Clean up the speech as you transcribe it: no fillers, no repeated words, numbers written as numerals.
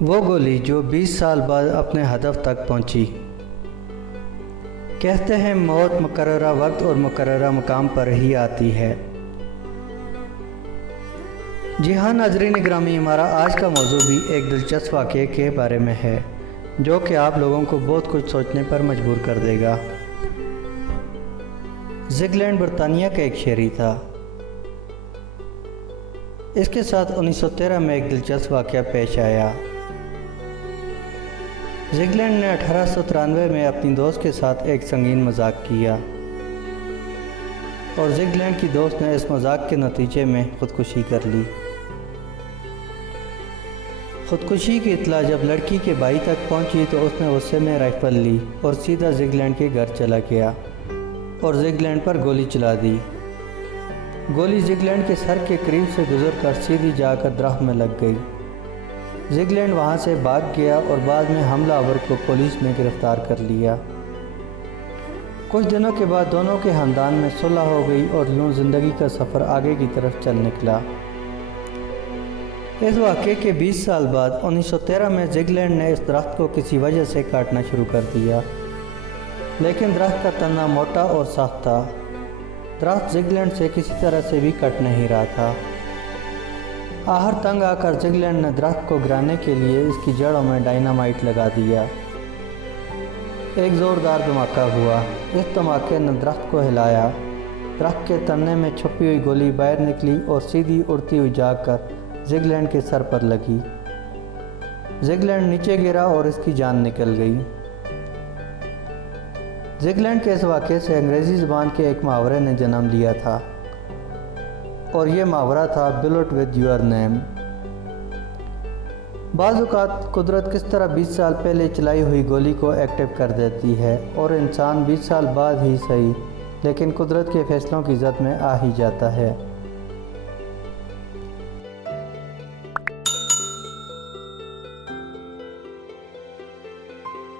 وہ گولی جو 20 سال بعد اپنے ہدف تک پہنچی۔ کہتے ہیں موت مقررہ وقت اور مقررہ مقام پر ہی آتی ہے۔ جی ہاں ناظرین گرامی، ہمارا آج کا موضوع بھی ایک دلچسپ واقعے کے بارے میں ہے جو کہ آپ لوگوں کو بہت کچھ سوچنے پر مجبور کر دے گا۔ زگلینڈ برطانیہ کا ایک شہری تھا۔ اس کے ساتھ 1913 میں ایک دلچسپ واقعہ پیش آیا۔ زگلینڈ نے 1893 میں اپنی دوست کے ساتھ ایک سنگین مذاق کیا اور زگلینڈ کی دوست نے اس مذاق کے نتیجے میں خودکشی کر لی۔ خودکشی کی اطلاع جب لڑکی کے بھائی تک پہنچی تو اس نے غصے میں رائفل لی اور سیدھا زگلینڈ کے گھر چلا گیا اور زگلینڈ پر گولی چلا دی۔ گولی زگلینڈ کے سر کے قریب سے گزر کر سیدھی جا کر درخت میں لگ گئی۔ زگلینڈ وہاں سے بھاگ گیا اور بعد میں حملہ آور کو پولیس نے گرفتار کر لیا۔ کچھ دنوں کے بعد دونوں کے خاندان میں صلح ہو گئی اور یوں زندگی کا سفر آگے کی طرف چل نکلا۔ اس واقعے کے 20 سال بعد 1913 میں زگلینڈ نے اس درخت کو کسی وجہ سے کاٹنا شروع کر دیا، لیکن درخت کا تنا موٹا اور سخت تھا۔ درخت زگلینڈ سے کسی طرح سے بھی کٹ نہیں رہا تھا۔ آخر تنگ آ کر زگلینڈ نے درخت کو گرانے کے لیے اس کی جڑوں میں ڈائنامائٹ لگا دیا۔ ایک زوردار دھماکہ ہوا۔ اس دھماکے نے درخت کو ہلایا۔ درخت کے تنے میں چھپی ہوئی گولی باہر نکلی اور سیدھی اڑتی ہوئی جا کر زگلینڈ کے سر پر لگی۔ زگلینڈ نیچے گرا اور اس کی جان نکل گئی۔ زگلینڈ کے اس واقعے سے انگریزی زبان کے ایک محاورے نے جنم لیا تھا اور یہ محاورہ تھا بلٹ ود یور نیم۔ بعض اوقات قدرت کس طرح 20 سال پہلے چلائی ہوئی گولی کو ایکٹیو کر دیتی ہے اور انسان 20 سال بعد ہی صحیح لیکن قدرت کے فیصلوں کی زد میں آ ہی جاتا ہے۔